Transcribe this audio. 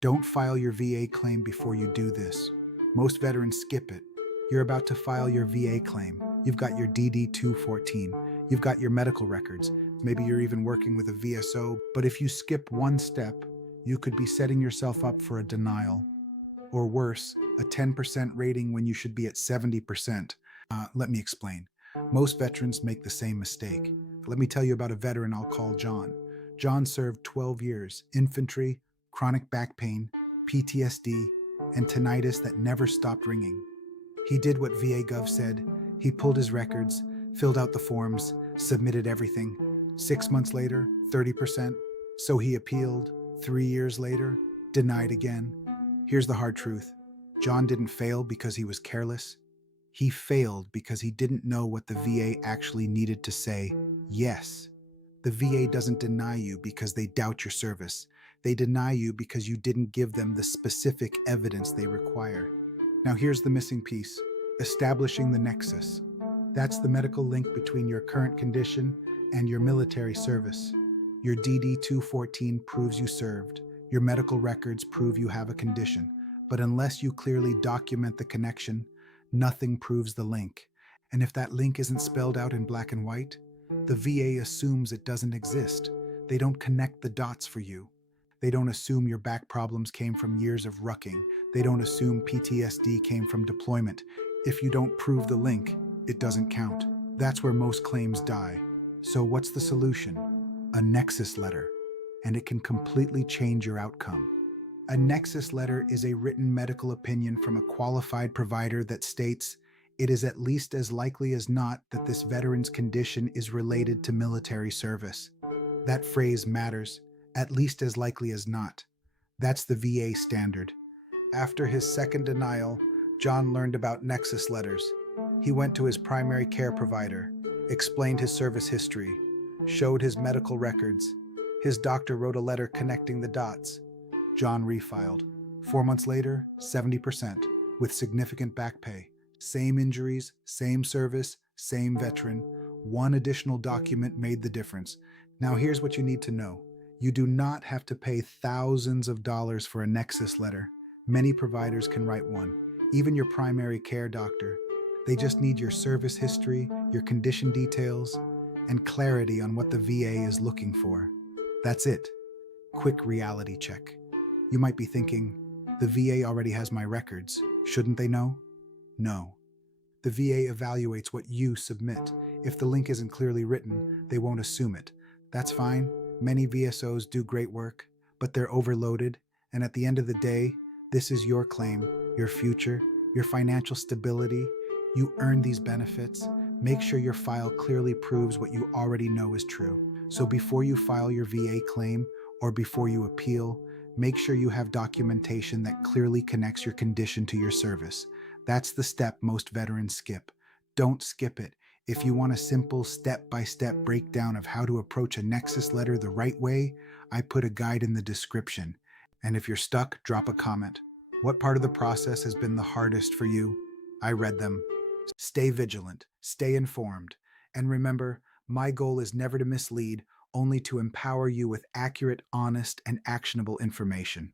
Don't file your VA claim before you do this. Most veterans skip it. You're about to file your VA claim. You've got your DD 214. You've got your medical records. Maybe you're even working with a VSO. But if you skip one step, you could be setting yourself up for a denial. Or worse, a 10% rating when you should be at 70%. Let me explain. Most veterans make the same mistake. Let me tell you about a veteran I'll call John. John served 12 years, infantry, chronic back pain, PTSD, and tinnitus that never stopped ringing. He did what VA Gov said. He pulled his records, filled out the forms, submitted everything. 6 months later, 30%. So he appealed. 3 years later, denied again. Here's the hard truth. John didn't fail because he was careless. He failed because he didn't know what the VA actually needed to say yes. The VA doesn't deny you because they doubt your service. They deny you because you didn't give them the specific evidence they require. Now here's the missing piece: establishing the nexus. That's the medical link between your current condition and your military service. Your DD 214 proves you served. Your medical records prove you have a condition. But unless you clearly document the connection, nothing proves the link. And if that link isn't spelled out in black and white, the VA assumes it doesn't exist. They don't connect the dots for you. They don't assume your back problems came from years of rucking. They don't assume PTSD came from deployment. If you don't prove the link, it doesn't count. That's where most claims die. So what's the solution? A nexus letter. And it can completely change your outcome. A nexus letter is a written medical opinion from a qualified provider that states it is at least as likely as not that this veteran's condition is related to military service. That phrase matters, at least as likely as not. That's the VA standard. After his second denial, John learned about nexus letters. He went to his primary care provider, explained his service history, showed his medical records. His doctor wrote a letter connecting the dots. John refiled. 4 months later, 70%, with significant back pay. Same injuries, same service, same veteran. One additional document made the difference. Now here's what you need to know. You do not have to pay thousands of dollars for a nexus letter. Many providers can write one, even your primary care doctor. They just need your service history, your condition details, and clarity on what the VA is looking for. That's it. Quick reality check. You might be thinking, the VA already has my records. Shouldn't they know? No. The VA evaluates what you submit. If the link isn't clearly written, they won't assume it. That's fine. Many VSOs do great work, but they're overloaded. And at the end of the day, this is your claim, your future, your financial stability. You earn these benefits. Make sure your file clearly proves what you already know is true. So before you file your VA claim or before you appeal, make sure you have documentation that clearly connects your condition to your service. That's the step most veterans skip. Don't skip it. If you want a simple step-by-step breakdown of how to approach a nexus letter the right way, I put a guide in the description. And if you're stuck, drop a comment. What part of the process has been the hardest for you? I read them. Stay vigilant, stay informed, and remember, my goal is never to mislead, only to empower you with accurate, honest, and actionable information.